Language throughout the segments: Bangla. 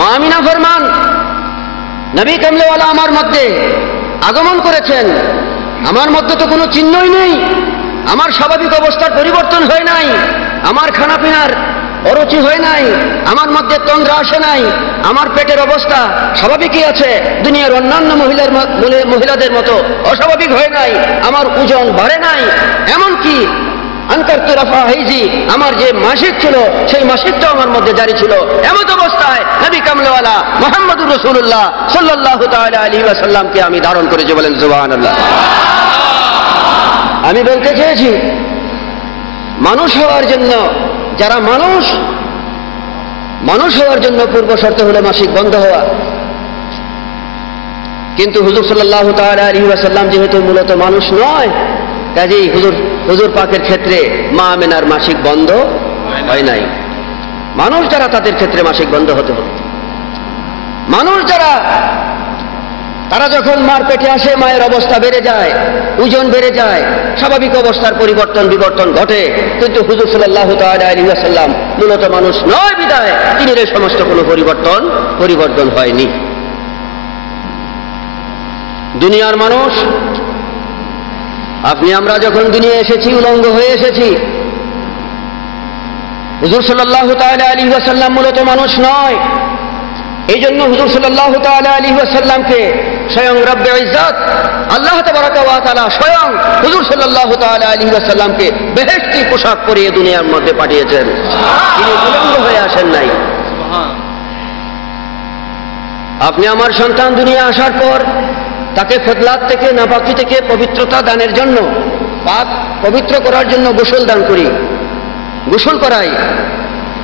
মা আমিনা ফরমান, নবী কামলেওয়ালা আমার মধ্যে আগমন করেছেন, আমার মধ্যে তো কোনো চিহ্নই নেই, আমার স্বাভাবিক অবস্থার পরিবর্তন হয় নাই, আমার খানাপিনার অরুচি হয় নাই, আমার মধ্যে তন্দ্রা আসে নাই, আমার পেটের অবস্থা স্বাভাবিকই আছে, দুনিয়ার অন্যান্য মহিলাদের মতো অস্বাভাবিক হয় নাই, আমার ওজন বাড়ে নাই, এমনকি আমার যে মাসিক ছিল সেই মাসিকটাও আমার মধ্যে জারি ছিল। এমন অবস্থায় নবী কামলেওয়ালা মুহাম্মদুর রাসূলুল্লাহ সাল্লাল্লাহু তাআলা আলাইহি ওয়াসাল্লামকে আমি ধারণ করেছি। বলেন সুবহানাল্লাহ। আমি বলতে চেয়েছি, মানুষ হওয়ার জন্য, যারা মানুষ হওয়ার জন্য পূর্ব শর্ত হলো মাসিক বন্ধ হওয়া, কিন্তু হুজুর সাল্লাল্লাহু তাআলা আলাইহি ওয়াসাল্লাম যেহেতু মূলত মানুষ নয়, কাজেই হুজুর পাকের ক্ষেত্রে মা আমিনার মাসিক বন্ধ হয় নাই। মানুষ যারা, তাদের ক্ষেত্রে মাসিক বন্ধ হতে হবে। মানুষ যারা, তারা যখন মার পেটে আসে, মায়ের অবস্থা বেড়ে যায়, ওজন বেড়ে যায়, স্বাভাবিক অবস্থার বিবর্তন ঘটে, কিন্তু হুজুর সাল্লাল্লাহু তাআলা আলাইহি ওয়াসাল্লাম মূলত মানুষ নয় বিদায় তিনি এই সমস্ত কোনো পরিবর্তন হয়নি। দুনিয়ার মানুষ, আমরা যখন দুনিয়া এসেছি উলঙ্গ হয়ে এসেছি। হুজুর সাল্লাল্লাহু তাআলা আলাইহি ওয়াসাল্লাম মূলত মানুষ নয়, এই জন্য হুজুর সাল্লাল্লাহু তাআলা আলাইহি ওয়াসাল্লামকে স্বয়ং রব্বে ইজ্জত আল্লাহ তাবারাকা ওয়া তাআলা স্বয়ং হুজুর সাল্লাল্লাহু তাআলা আলাইহি ওয়াসাল্লামকে বেহেশতি পোশাক পরিয়ে দুনিয়ার মধ্যে পাঠিয়েছেন। তিনি উলঙ্গ হয়ে আসেন নাই। আপনি আমার সন্তান দুনিয়া আসার পর তাকে ফজলাত থেকে, নাপাকি থেকে পবিত্রতা দানের জন্য, পবিত্র করার জন্য গোসল দান করি, গোসল করাই।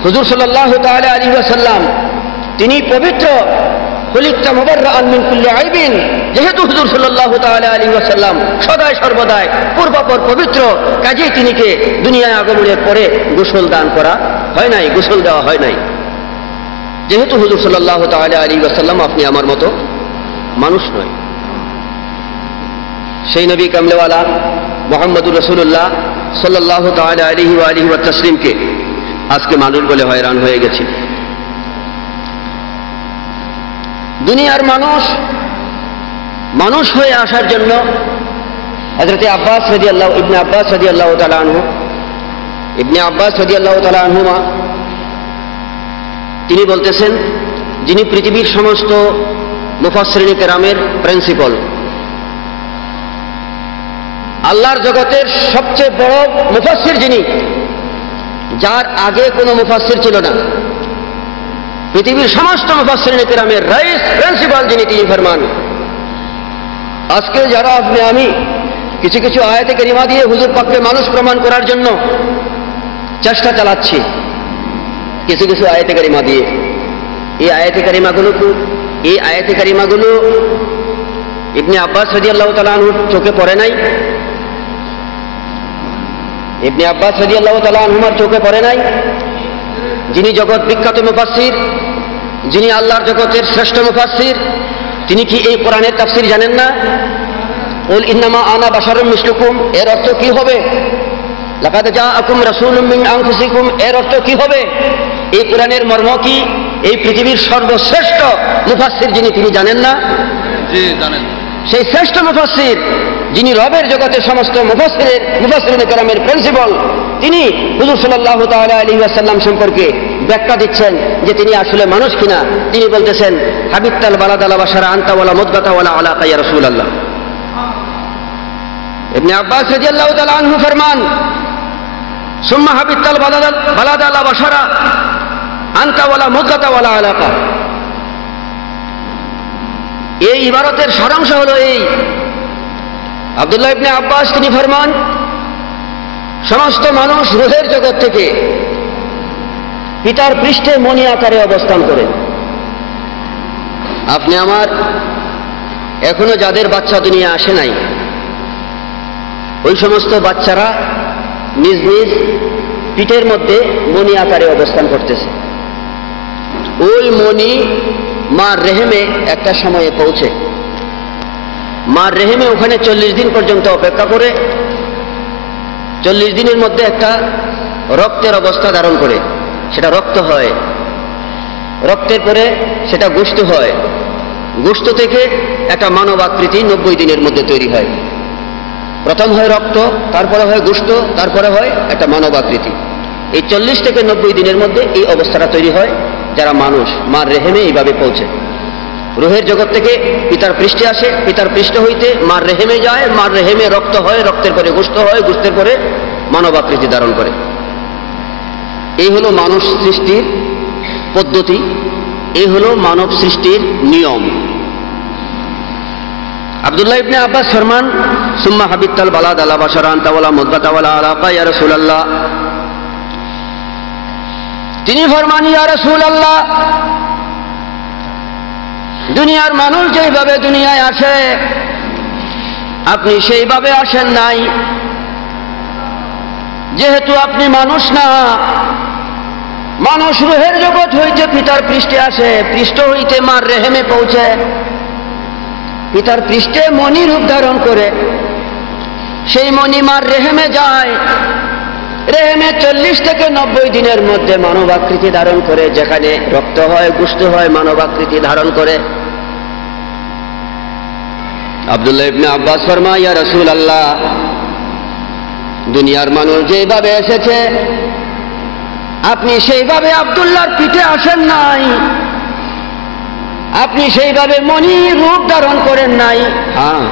হুজুর সাল্লাল্লাহু তাআলা আলাইহি ওয়াসাল্লাম তিনি পবিত্র, খুলিকতা মুবাররাআন মিন কুল্লি আইবিন, যেহেতু হুজুর সাল্লাল্লাহু তাআলা আলাইহি ওয়াসাল্লাম সদাই সর্বদাই পূর্বাপর পবিত্র, কাজেই তিনিকে দুনিয়ায় আগমনের পরে গোসল দান করা হয় নাই, গোসল দেওয়া হয় নাই। যেহেতু হুজুর সাল্লাল্লাহু তাআলা আলাইহি ওয়াসাল্লাম আপনি আমার মতো মানুষ নয়। সেই নবী কামলেওয়ালা মুহাম্মদুর রাসূলুল্লাহ সাল্লাল্লাহু তাআলা আলাইহি ওয়া আলিহি ওয়া তাসলিমকে আজকে মানুষ বলে হয়রান হয়ে গেছে। দুনিয়ার মানুষ হয়ে আসার জন্য হযরত ইবনে আব্বাস রাদিয়াল্লাহু তাআলা আনহুমা তিনি বলতেছেন, যিনি পৃথিবীর সমস্ত মুফাসসিরিন কেরামের প্রিন্সিপাল, আল্লাহর জগতের সবচেয়ে বড় মুফাসসির যিনি, যার আগে কোনো মুফাসসির ছিল না, পৃথিবীর সমস্ত মুফাসসিরিন কেরামের রাইস প্রিন্সিপাল যিনি, তিনি ফরমান, আজকে যারা আমি কিছু আয়াতে কারিমা দিয়ে হুজুর পাককে মানুষ প্রমাণ করার জন্য চেষ্টা চালাচ্ছি, কিছু আয়াতে কারিমা দিয়ে। এই আয়াতে কারিমাগুলো ইবনে আব্বাস রাদিয়াল্লাহু তাআলা আনহুর চোখে পড়ে নাই, ইবনে আব্বাস রাদিয়াল্লাহু তাআলা আনহুমার চোখে পড়ে নাই, যিনি জগৎ বিখ্যাত মুফাসসির, যিনি আল্লাহর জগতের শ্রেষ্ঠ মুফাসসির, তিনি কি এই কোরআনের তাফসীর জানেন না? কুল ইন্নামা আনা বাশারুম মিসলুকুম, এর অর্থ কি হবে? লাকাদ জাআকুম রাসূলুম মিন আনফুসিকুম, এর অর্থ কি হবে? এই কোরআনের মর্ম কি? এই পৃথিবীর সর্বশ্রেষ্ঠ মুফাসসির যিনি, তিনি জানেন না? জি জানেন। সেই শ্রেষ্ঠ মুফাসসির, যিনি রবের জগতের সমস্ত মুফাসসিরিন কেরামের প্রিন্সিপাল, তিনি হুজুর সাল্লাল্লাহু তাআলা আলাইহি ওয়াসাল্লাম সম্পর্কে ব্যাখ্যা দিচ্ছেন যে তিনি আসলে মানুষ কিনা। তিনি বলতেছেন, হাবিতাল বালাদালা বাশারা আনতা ওয়ালা মুদগাতা ওয়ালা আলাকা ইয়া রাসূলুল্লাহ। ইবনে আব্বাস রাদিয়াল্লাহু তাআলা আনহু ফরমান, সুম্মা হাবিতাল বালাদালা বাশারা আনতা ওয়ালা মুদগাতা ওয়ালা আলাকা। এই ইবারতের সারাংশ হলো এই, আব্দুল্লাহ ইবনে আব্বাস তিনি ফরমান, সমস্ত মানুষ রূহের জগৎ থেকে পিতার পৃষ্ঠে মণি আকারে অবস্থান করে। আপনি আমার এখনো যাদের বাচ্চা দুনিয়া আসে নাই, ওই সমস্ত বাচ্চারা নিজ নিজ পিঠের মধ্যে মণি আকারে অবস্থান করতেছে। ওই মণি মার রেহেমে একটা সময়ে পৌঁছে, মার রেহেমে ওখানে 40 দিন পর্যন্ত অপেক্ষা করে, 40 দিনের মধ্যে একটা রক্তের অবস্থা ধারণ করে, সেটা রক্ত হয়। রক্তের পরে সেটা গোশত হয়, গোশত থেকে একটা মানব আকৃতি 90 দিনের মধ্যে তৈরি হয়। প্রথম হয় রক্ত, তারপরে হয় গোশত, তারপরে হয় একটা মানব আকৃতি। এই 40 থেকে 90 দিনের মধ্যে এই অবস্থাটা তৈরি হয়, যারা মানুষ মার রেহেমে এইভাবে পৌঁছে। রুহের জগৎ থেকে পিতার পৃষ্ঠে আসে, পিতার পৃষ্ঠ হইতে মার রেহেমে যায়, মার রেহেমে রক্ত হয়, রক্তের পরে গোশত হয়, গোশতের পরে মানব আকৃতি ধারণ করে। এই হলো মানুষ সৃষ্টির পদ্ধতি, এই হলো মানব সৃষ্টির নিয়ম। আব্দুল্লাহ ইবনে আব্বাস ফরমান, সুম্মা হাবিতাল বালাদ আলা বাশারান তাওয়ালা মুদবাতা ওয়ালা আলাকা ইয়া রাসূলুল্লাহ। তিনি ফরমান, ইয়া রাসূলুল্লাহ, দুনিয়ার মানুষ যেভাবে দুনিয়ায় আসে আপনি সেইভাবে আসেন নাই। যেহেতু আপনি মানুষ না, মানুষ রুহের জগৎ হইতে পিতার পৃষ্ঠে আসে, পৃষ্ঠ হইতে মার রেহেমে পৌঁছে, পিতার পৃষ্ঠে মণি রূপ ধারণ করে, সেই মণি মার রেহেমে যায়, রেহেমে 40 থেকে 90 দিনের মধ্যে মানব আকৃতি ধারণ করে, যেখানে রক্ত হয়, গোশত হয়, মানব আকৃতি ধারণ করে। আব্দুল্লাহ ইবনে আব্বাস ফরমায়, ইয়া রাসূলুল্লাহ, দুনিয়ার মানুষ যেভাবে এসেছে আপনি সেইভাবে আব্দুল্লাহর পিঠে আসেন নাই, আপনি সেইভাবে মণি রূপ ধারণ করেন নাই। হ্যাঁ,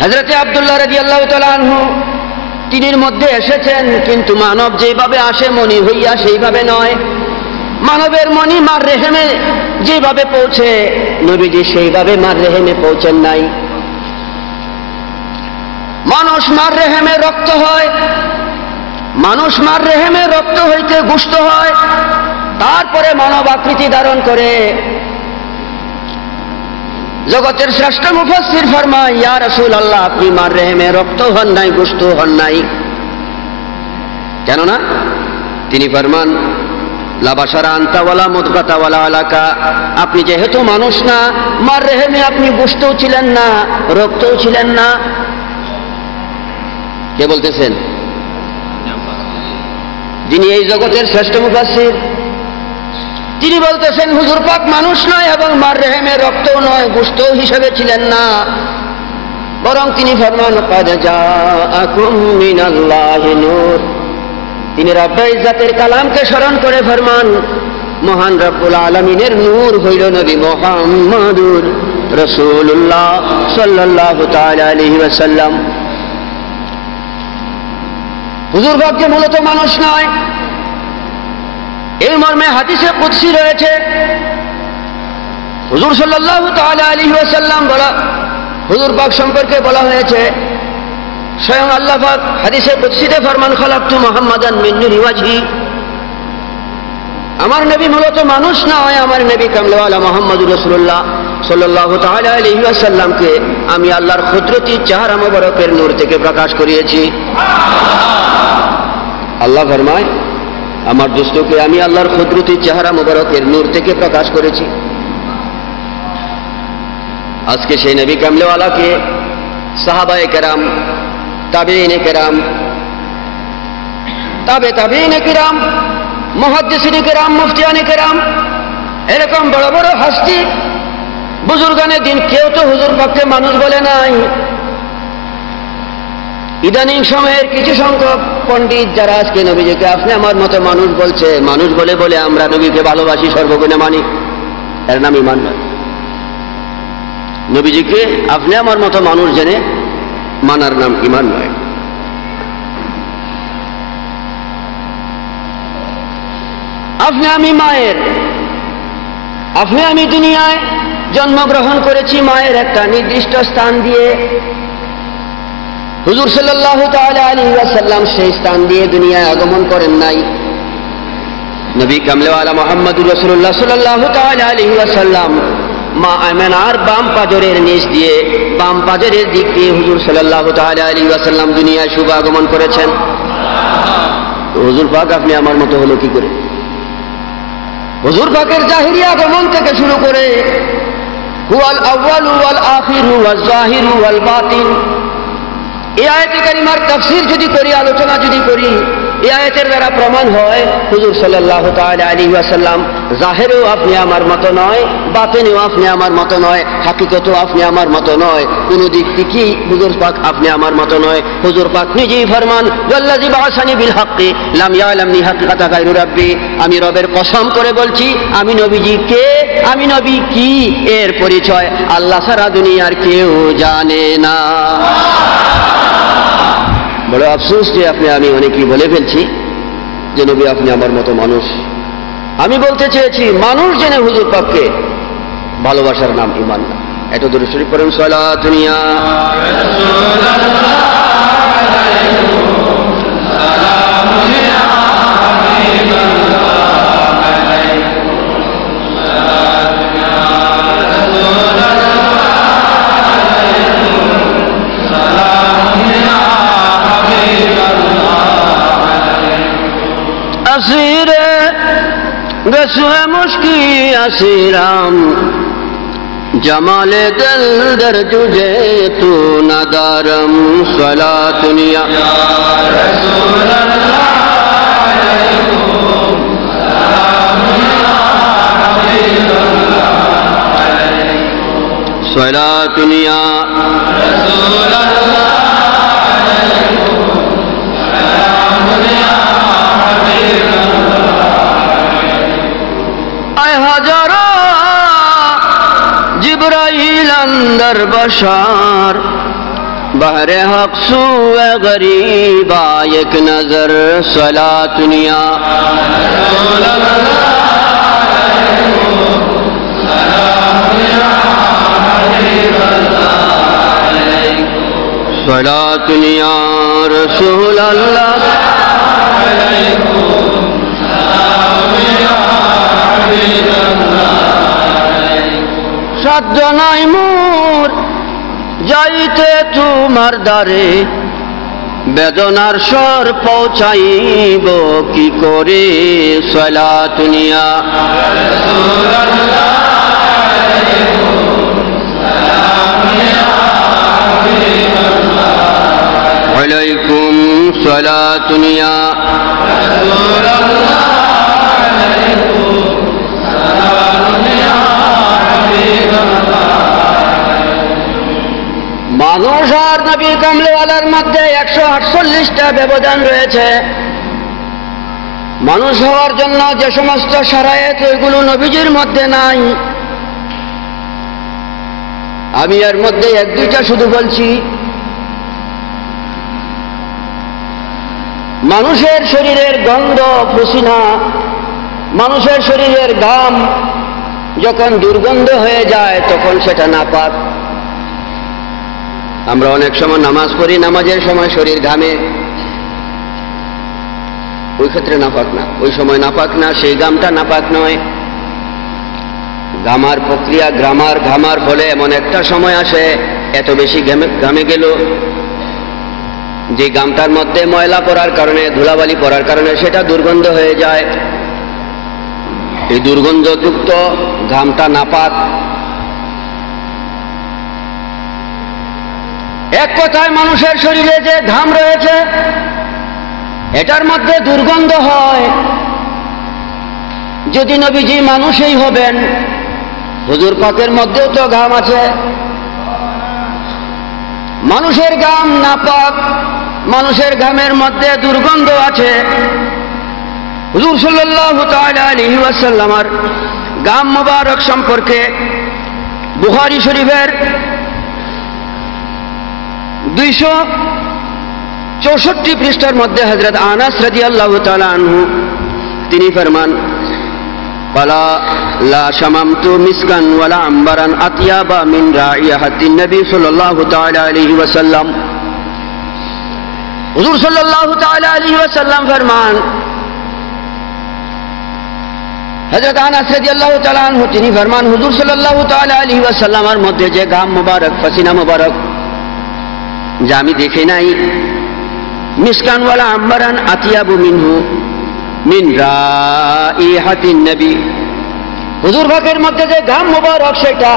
হযরতে আব্দুল্লাহ রাদিয়াল্লাহু তাআলা আনহু তিনির মধ্যে এসেছেন, কিন্তু মানব যেভাবে আসে মণি হইয়া সেইভাবে নয়। মানবের মণি মার রেহেমে যেভাবে পৌঁছে, নবীজি সেইভাবে মার রেহেমে পৌঁছেন নাই। মানুষ মার রেহেমে রক্ত হয়, মানুষ মার রেহেমে রক্ত হইতে গোশত হয়, তারপরে মানব আকৃতি ধারণ করে। জগতের শ্রেষ্ঠ মুফাসসির ফরমায়, ইয়া রাসূলুল্লাহ, আপনি মার রেহেমে রক্ত হন নাই, গোশত হন নাই। কেননা তিনি ফরমান, লা বাশারা আনতা ওয়ালা মুদগাতা ওয়ালা আলাকা, আপনি যেহেতু মানুষ না, মার রেহেমে আপনি গোশতও ছিলেন না, রক্তও ছিলেন না। কে বলতেছেন? যিনি এই জগতের শ্রেষ্ঠ মুফাসসির, তিনি বলতেছেন হুজুর পাক মানুষ নয় এবং মার রেহেমে রক্তও নয়, গোশতও হিসেবে ছিলেন না, বরং তিনি ফরমান, কাদ জাআকুম মিনাল্লাহি নূর। তিনি রব্বে ইজ্জতের কালামকে স্মরণ করে ফরমান, মহান রব্বুল আলামিনের নূর হইল নবী মুহাম্মদুর রাসূলুল্লাহ সাল্লাল্লাহু তাআলা আলাইহি ওয়াসাল্লাম। হুজুর পাক যে মূলত মানুষ নয়, এই মর্মে হাদিসে কুদসি রয়েছে। হুজুর সাল্লাল্লাহু তাআলা আলাইহি ওয়াসাল্লাম বলা, হুজুর পাক সম্পর্কে বলা হয়েছে, স্বয়ং আল্লাহ পাক হাদিসে কুদসিতে ফরমান, খালাকতু মুহাম্মাদান মিন নূরি ওয়াজহি। আমার নবী মূলত মানুষ নয়, আমার নবী কামলেওয়ালা মুহাম্মদুর রাসূলুল্লাহ সাল্লাল্লাহু তাআলা আলাইহি ওয়াসাল্লামকে আমি আল্লাহর কুদরতি চেহারা মোবারকের নূর থেকে প্রকাশ করিয়েছি। আল্লাহ ফরমায়, আমার দোস্তকে আমি আল্লাহর কুদরতি চেহারা মোবারকের নূর থেকে প্রকাশ করেছি। আজকে সেই নবী কামলেওয়ালাকে সাহাবায়ে কেরাম, তাবেঈনে কেরাম, তাবেঈনে কেরাম, মুহাদ্দিসিনে কেরাম, মুফতিয়ানে কেরাম, এরকম বড় বড় হস্তি বুজুর্গানে দিন কেউ তো হুজুর পাককে মানুষ বলে নাই। ইদানিং সময়ের কিছু সংখ্যক পণ্ডিত যারা আজকে নবীজিকে আপনি আমার মতো মানুষ বলছে, মানুষ বলে বলে আমরা নবীকে ভালোবাসি, সর্বগুণে মানি, এর নাম ঈমান নয়। নবীজিকে আপনি আমার মতো মানুষ জেনে মানার নাম ঈমান নয়। আপনি আমি মায়ের, আপনি আমি দুনিয়ায় জন্মগ্রহণ করেছি মায়ের একটা নির্দিষ্ট স্থান দিয়ে। হুজুর সাল্লাল্লাহু তাআলা আলাইহি ওয়াসাল্লাম সেই স্থান দিয়ে দুনিয়ায় আগমন করেন নাই। নবী কামলেওয়ালা মুহাম্মদুর রাসূলুল্লাহ সাল্লাল্লাহু তাআলা আলাইহি ওয়াসাল্লাম মা আমেনার বাম পাজরের নিচ দিয়ে, বাম পাজরের দিক দিয়ে হুজুর সাল্লাল্লাহু তাআলা আলাইহি ওয়াসাল্লাম দুনিয়ায় শুভ আগমন করেছেন। হুজুর পাক আপনি আমার মতো হলো কি করে? হুজুর পাকের জাহিরি আগমন থেকে শুরু করে হুয়াল আউয়ালু ওয়াল আখিরু ওয়াল যাহিরু ওয়াল বাতিন, এই আয়াতে কারিমার তাফসীর যদি করি, আলোচনা যদি করি, এই আয়াতের দ্বারা প্রমাণ হয় হুজুর সাল্লাল্লাহু তাআলা আলাইহি ওয়াসাল্লাম জাহেরেও আপনি আমার মতো নয়, বাতিনেও আপনি আমার মতো নয়, হাকিকতেও আপনি আমার মতো নয়, কোন দিক থেকেই হুজুর পাক আপনি আমার মতো নয়। হুজুর পাক নিজেই ফরমান ওয়াল্লাযী বাআসানি বিল হাক্কি লাম ইয়ালামনি হাক্কাতা গায়রু রাব্বি, আমি রবের কসম করে বলছি আমি নবীজি কে, আমি নবী কি এর পরিচয় আল্লাহ ছাড়া দুনিয়ার কেউ জানে না। বড় আফসোস যে আমি অনেকেই বলে ফেলছি যে নবী আপনি আমার মতো মানুষ। আমি বলতে চেয়েছি মানুষ জেনে হুজুর পাককে ভালোবাসার নাম ঈমান না। এত দূরে শরীফ পড়েন সালাতুন ইয়া রাসূলুল্লাহ اسیرے رسوے مشکی اسیرام جمال دل در تجھے تو ندارم صلاۃ یا رسول اللہ علیکم سلام یا حبیب اللہ علیکم صلاۃ یا رسول اللہ जिब्राइल अंदर बशार बहरे हक सुए गरीबा एक नजर सलातुन या रसूल अल्लाह सलातुन या रसूल अल्लाह সাধ্য নাই মোর যাইতে তোমার দ্বারে, বেদনার স্বর পৌঁছাইব কি করে সালাতুন ইয়া রাসূলুল্লাহ আলাইকুম সালাতুন ইয়া রাসূলুল্লাহ মানুষ আর নবী কামলেওয়ালার মধ্যে 148টা ব্যবধান রয়েছে। মানুষ হওয়ার জন্য যে সমস্ত শারায়েত এগুলো নবীজির মধ্যে নাই, আমি এর মধ্যে এক দুইটা শুধু বলছি। মানুষের শরীরের গন্ধ পসিনা, মানুষের শরীরের ঘাম যখন দুর্গন্ধ হয়ে যায় তখন সেটা নাপাক। আমরা অনেক সময় নামাজ পড়ি, নামাজের সময় শরীর ঘামে, ওই ক্ষেত্রে নাপাক না, ওই সময় নাপাক না, সেই ঘামটা নাপাক নয়। ঘামার প্রক্রিয়া ঘামার ফলে এমন একটা সময় আসে এত বেশি ঘামে গেল যে ঘামটার মধ্যে ময়লা পড়ার কারণে, ধুলাবালি পড়ার কারণে সেটা দুর্গন্ধ হয়ে যায়। এই দুর্গন্ধযুক্ত ঘামটা নাপাক। এক কথায় মানুষের শরীরে যে ঘাম রয়েছে এটার মধ্যে দুর্গন্ধ হয়। যদি নবীজি মানুষই হবেন, হুজুর পাকের মধ্যেও তো ঘাম আছে। মানুষের ঘাম নাপাক, মানুষের ঘামের মধ্যে দুর্গন্ধ আছে। হুজুর সাল্লাল্লাহু তাআলা আলাইহি ওয়াসাল্লামের ঘাম মুবারক সম্পর্কে বুখারী শরীফের 264 পৃষ্ঠার মধ্যে হযরত আনাস রাদিয়াল্লাহু তাআলা আনহু তিনি ফরমান ওয়ালা লা শামামতু মিসকান ওয়ালা আম্বারান আতিয়াবা মিন রাইহাতিন নবী সাল্লাল্লাহু তাআলা আলাইহি ওয়াসাল্লাম। হুজুর সাল্লাল্লাহু তাআলা আলাইহি ওয়াসাল্লাম ফরমান, হযরত আনাস রাদিয়াল্লাহু তাআলা আনহু তিনি ফরমান হুজুর সাল্লাল্লাহু তাআলা আলাইহি ওয়াসাল্লামের মধ্যে যে ঘাম মুবারক, পসিনা মুবারক যা আমি দেখি নাই, মিসকান ওয়ালা আম্বারান আতিয়াবু মিনহু মিন রাইহাতিন নবী, হুজুর পাকের মধ্যে যে ঘাম মুবারক সেটা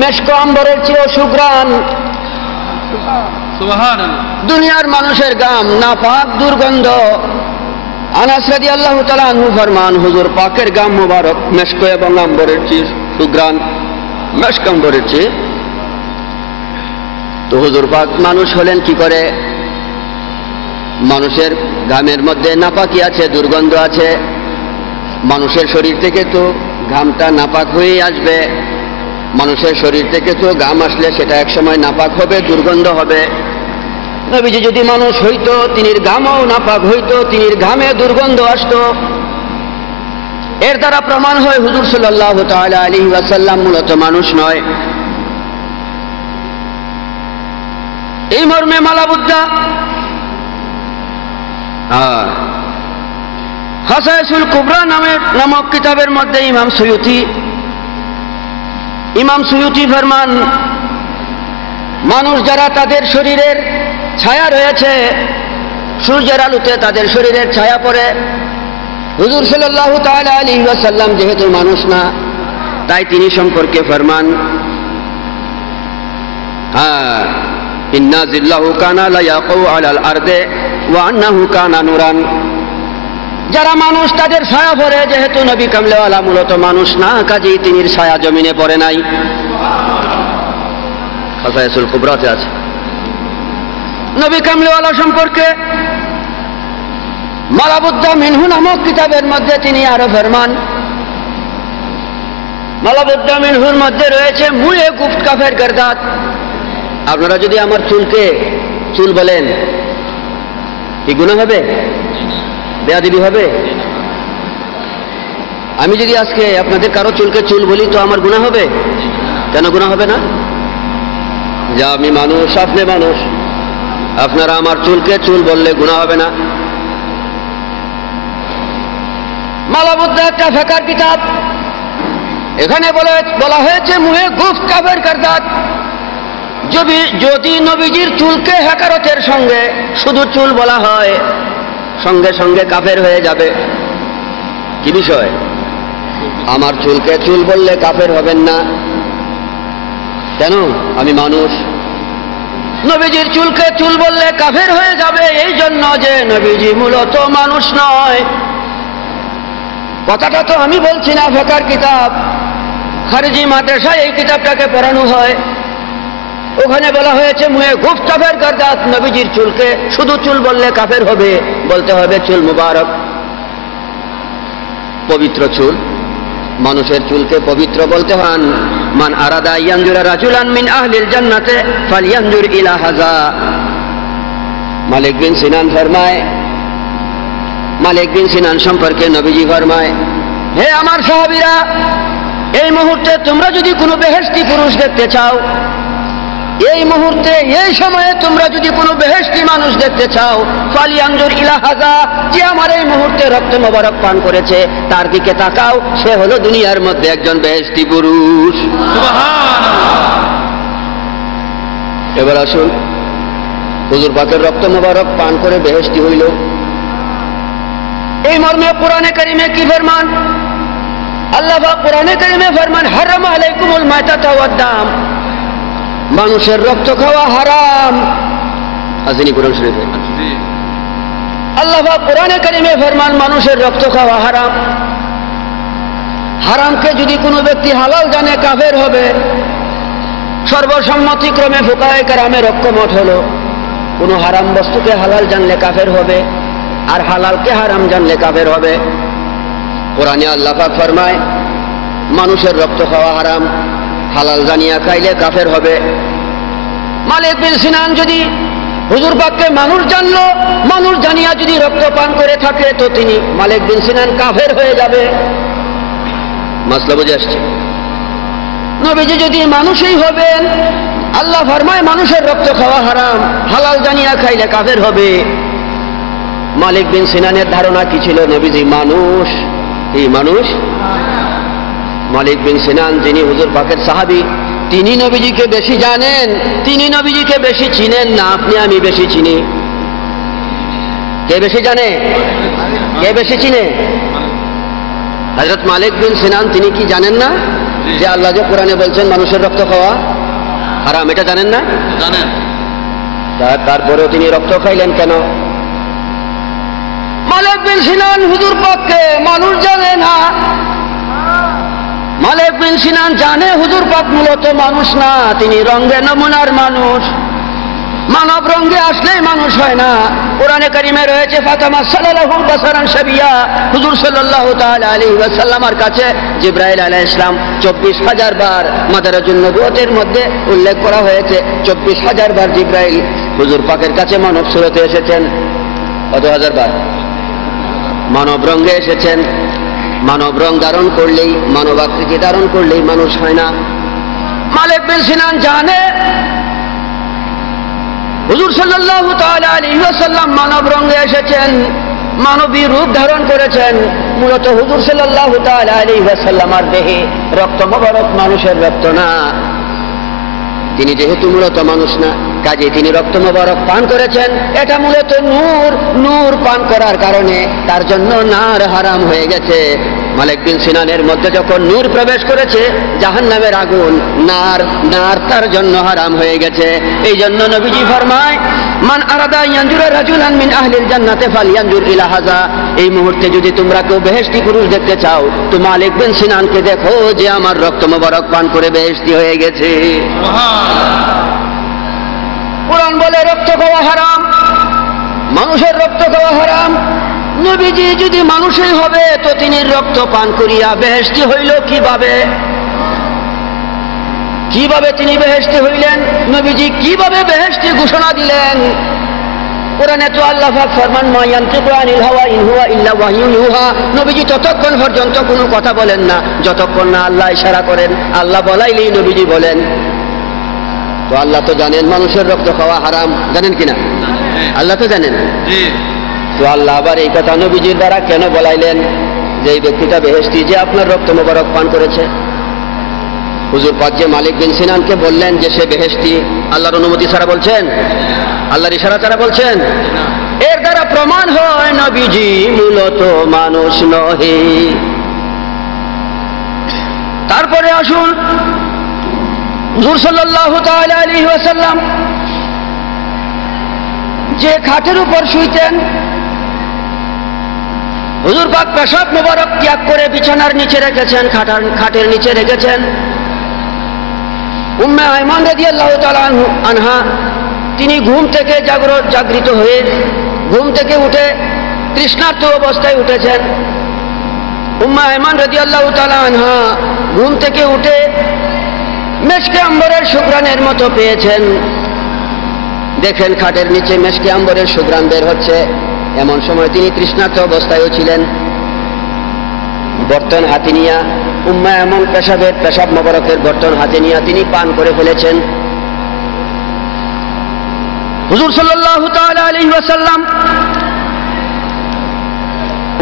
মেশক আম্বরের চেয়ে সুঘ্রাণ। সুবহানাল্লাহ। দুনিয়ার মানুষের ঘাম নাপাক, দুর্গন্ধ, আনাস রাদিয়াল্লাহু তাআলা আনহু ফরমান, হুজুর পাকের গাম মুবারক মেশক এবং আম্বরের চেয়ে সুগ্রাণ, মেশক আম্বরের চেয়ে। তো হুজুর পাক মানুষ হলেন কি করে? মানুষের ঘামের মধ্যে নাপাকি আছে, দুর্গন্ধ আছে। মানুষের শরীর থেকে তো ঘামটা নাপাক হয়েই আসবে। মানুষের শরীর থেকে তো ঘাম আসলে সেটা একসময় নাপাক হবে, দুর্গন্ধ হবে। নবীজি যদি মানুষ হইতো, তিনির ঘামও নাপাক হইতো, তিনির ঘামে দুর্গন্ধ আসতো। এর দ্বারা প্রমাণ হয় হুজুর সাল্লাল্লাহু তাআলা আলাইহি ওয়াসাল্লাম মূলত মানুষ নয়। এই মর্মে মালাবুদ্দা খাসায়েসুল কুবরা নামক কিতাবের মধ্যে ইমাম সুয়ুতি ফরমান, মানুষ যারা তাদের শরীরের ছায়া রয়েছে, সূর্যের আলোতে তাদের শরীরের ছায়া পড়ে। হুজুর সাল্লাল্লাহু তাআলা আলাইহি ওয়াসাল্লাম যেহেতু মানুষ না, তাই তিনি সম্পর্কে ফরমান, ইন্না জিল্লাহু কানা লা ইয়াকু আলাল আরদে ওয়া আন্নাহু কানা নূরান। যারা মানুষ তাদের ছায়া পড়ে, যেহেতু নবী কামলেওয়ালা মূলত মানুষ না, কাজেই তিনির ছায়া জমিনে পড়ে নাই। খাসায়েসুল কুবরাতে আছে। নবী কামলেওয়ালা সম্পর্কে মালাবুদ্দা মিনহু নামক কিতাবের মধ্যে তিনি আরো ফরমান, মালাবুদ্দা মিনহুর মধ্যে রয়েছে মুয়ে গুফত কাফের গর্দাত। আপনারা যদি আমার চুলকে চুল বলেন, কি গুনাহ হবে? বেয়াদবি হবে? আমি যদি আজকে আপনাদের কারো চুলকে চুল বলি তো আমার গুনাহ হবে? কেন গুনাহ হবে না? যা আমি মানুষ, আপনি মানুষ, আপনারা আমার চুলকে চুল বললে গুনাহ হবে না? মালাবুদ্দা একটা ফিকহের কিতাব, এখানে বলা হয়েছে মুহে গুফত কাফের গর্দাত। যদি নবীজির চুলকে হেকারতের সঙ্গে শুধু চুল বলা হয়, সঙ্গে সঙ্গে কাফের হয়ে যাবে। কি বিষয়? আমার চুলকে চুল বললে কাফের হবেন না কেন? আমি মানুষ। নবীজির চুলকে চুল বললে কাফের হয়ে যাবে এই জন্য যে নবীজি মূলত মানুষ নয়। কথাটা তো আমি বলছি না, ফিকহের কিতাব, খারিজি মাদ্রাসায় এই কিতাবটাকে পড়ানো হয়। ওখানে বলা হয়েছে মুয়ে গুফত কাফের গর্দাত, নবীজির চুলকে শুধু চুল বললে কাফের হবে, বলতে হবে চুল মুবারক, পবিত্র চুল। মানুষের চুলকে পবিত্র বলতে হন। মান আরাদা ইয়ানজুরা রাজুলান মিন আহলিল জান্নাতে ফালইয়ানজুর ইলা হাযা। মালিক বিন সিনান ফরমায়, মালিক বিন সিনান সম্পর্কে নবীজি ফরমায়, হে আমার সাহাবীরা, এই মুহূর্তে তোমরা যদি কোনো বেহেশতি পুরুষ দেখতে চাও, এই মুহূর্তে এই সময়ে তোমরা যদি কোনো বেহেশতি মানুষ দেখতে চাও, ফালিয়ানজুর ইলা হাযা, যে আমার এই মুহূর্তে রক্ত মোবারক পান করেছে তার দিকে তাকাও, সে হলো দুনিয়ার মধ্যে একজন বেহেশতি পুরুষ। সুবহানাল্লাহ। এবার আসুন, হুজুর পাকের রক্ত মোবারক পান করে বেহেশতি হইল, এই মর্মে কোরআনে কারিমে কি ফরমান? আল্লাহ পাক কোরআনে কারিমে ফরমান, হারাম আলাইকুমুল মাইতাতা ওয়াদ দাম, মানুষের রক্ত খাওয়া হারাম। আসেনি কোরআন শরীফে? আল্লাহ পাক কোরআনে কারিমে ফরমান, মানুষের রক্ত খাওয়া হারাম। হারামকে যদি কোনো ব্যক্তি হালাল জানে কাফের হবে। সর্বসম্মতিক্রমে ফুকায়ে কেরামের ঐক্যমত হলো, কোনো হারাম বস্তুকে হালাল জানলে কাফের হবে, আর হালালকে হারাম জানলে কাফের হবে। কোরআনে আল্লাহ পাক ফরমায়, মানুষের রক্ত খাওয়া হারাম, হালাল জানিয়া খাইলে কাফের হবে। মালিক বিন সিনান যদি হুজুর পাককে মানুষ জানলো, মানুষ জানিয়া যদি রক্ত পান করে থাকে, তো তিনি মালিক বিন সিনান কাফের হয়ে যাবে। মাসলা বুঝে আসছে? নবীজি যদি মানুষই হবেন, আল্লাহ ফরমায় মানুষের রক্ত খাওয়া হারাম, হালাল জানিয়া খাইলে কাফের হবে। মালিক বিন সিনানের ধারণা কি ছিল? নবীজি মানুষ। এই মানুষ মালিক বিন সিনান, যিনি হুজুর পাকের সাহাবী, তিনি নবীজিকে বেশি জানেন, তিনি নবীজিকে বেশি চিনেন না, আপনি আমি বেশি চিনি। কে বেশি জানে? কে বেশি চিনে? হযরত মালিক বিন সিনান, তিনি কি জানেন না যে আল্লাহ যে কোরআনে বলছেন মানুষের রক্ত খাওয়া হারাম? এটা জানেন না? জানেন। তারপরেও তিনি রক্ত খাইলেন কেন? মালিক বিন সিনান হুজুর পাককে মানুষ জানে না। মালিক বিন সিনান জানে হুজুর পাক মূলত মানুষ না, তিনি রঙে নমুনার মানুষ। মানব রঙে আসলেই মানুষ হয় না। কোরআনে কারিমে রয়েছে ফাতামা সাল্লাল্লাহু বাসারান সাবিয়া, হুজুর সাল্লাল্লাহু তাআলা আলাইহি ওয়াসাল্লামের কাছে জিবরাইল আলাইহিস সালাম 24,000 বার মাদারাজুন নবুয়তের মধ্যে উল্লেখ করা হয়েছে। 24,000 বার জিবরাইল হুজুর পাকের কাছে মানব সুরতে এসেছেন। কত হাজার বার? মানব রঙে এসেছেন। মানব রং ধারণ করলেই, মানব আকৃতি ধারণ করলেই মানুষ হয় না। মালিক বিন সিনান জানে হুজুর সাল্লাল্লাহু তাআলা আলাইহি ওয়াসাল্লাম মানব রঙে এসেছেন, মানবী রূপ ধারণ করেছেন। মূলত হুজুর সাল্লাল্লাহু তাআলা আলাইহি ওয়াসাল্লামের দেহে রক্ত মোবারক মানুষের রক্ত না। তিনি যেহেতু মূলত মানুষ না, কাজে তিনি রক্ত মোবারক পান করেছেন। এটা মূলত নূর, নূর পান করার কারণে তার জন্য নার হারাম হয়ে গেছে। মালিক বিন সিনানের মধ্যে যখন নূর প্রবেশ করেছে, জাহান্নামের আগুন, নার তার জন্য হারাম হয়ে গেছে। এই জন্য নবীজি ফরমায়, মান আরাদা ইয়ানজুরা রাজুলান মিন আহলিল জান্নাতি ফালইয়ানজুর ইলা হাযা। এই মুহূর্তে যদি তোমরা কেউ বেহেশতি পুরুষ দেখতে চাও, তো মালিক বিন সিনানকে দেখো, যে আমার রক্ত মোবারক পান করে বেহেশতি হয়ে গেছে। কোরআন বলে রক্ত খাওয়া হারাম, মানুষের রক্ত খাওয়া হারাম। নবীজি যদি মানুষই হবে, তো তিনি রক্ত পান করিয়া বেহেশতি হইল কিভাবে? কিভাবে তিনি বেহেশতি হইলেন? নবীজি কিভাবে বেহেশতি ঘোষণা দিলেন? কোরআনে তো আল্লাহ পাক ফরমান, মা ইয়ানতিকু আনিল হাওয়া ইন হুয়া ইল্লা ওয়াহয়ুন ইউহা। নবীজি ততক্ষণ পর্যন্ত কোনো কথা বলেন না যতক্ষণ না আল্লাহ ইশারা করেন। আল্লাহ বলাইলেই নবীজি বলেন। তো আল্লাহ তো জানেন মানুষের রক্ত খাওয়া হারাম, জানেন কিনা? আল্লাহ তো জানেন। তো আল্লাহ আবার এই কথা নবীজির দ্বারা কেন বলাইলেন যে এই ব্যক্তিটা বেহেশতি, যে আপনার রক্ত মোবারক পান করেছে? হুজুর পাক যে মালিক বিন সিনানকে বললেন যে সে বেহেশতি, আল্লাহর অনুমতি ছাড়া বলছেন? আল্লাহর ইশারা ছাড়া বলছেন? এর দ্বারা প্রমাণ হয় নবীজি মূলত মানুষ নহে। তারপরে আসুন, হুজুর সাল্লাল্লাহু তাআলা আলাইহি ওয়াসাল্লাম যে খাটের উপর শুইতেন, হুজুর পাক পেশাব মোবারক ত্যাগ করে বিছানার নিচে রেখেছেন, খাটের নিচে রেখেছেন। উম্মে আয়মান রাদিয়াল্লাহু তাআলা আনহা, তিনি ঘুম থেকে জাগৃত হয়ে ঘুম থেকে উঠে তৃষ্ণার্ত অবস্থায় উঠেছেন। উম্মে আয়মান রাদিয়াল্লাহু তাআলা আনহা ঘুম থেকে উঠে মেশকে আম্বরের সুঘ্রাণের মতো পেয়েছেন। দেখেন খাটের নিচে মেশকে আম্বরের সুঘ্রাণ বের হচ্ছে। এমন সময় তিনি তৃষ্ণার্ত অবস্থায়ও ছিলেন। বর্তন হাতে নিয়া, উম্মে এমন পেশাব মোবারকের বর্তন হাতে নিয়া তিনি পান করে ফেলেছেন। হুজুর সাল্লাল্লাহু তাআলা আলাইহি ওয়াসাল্লাম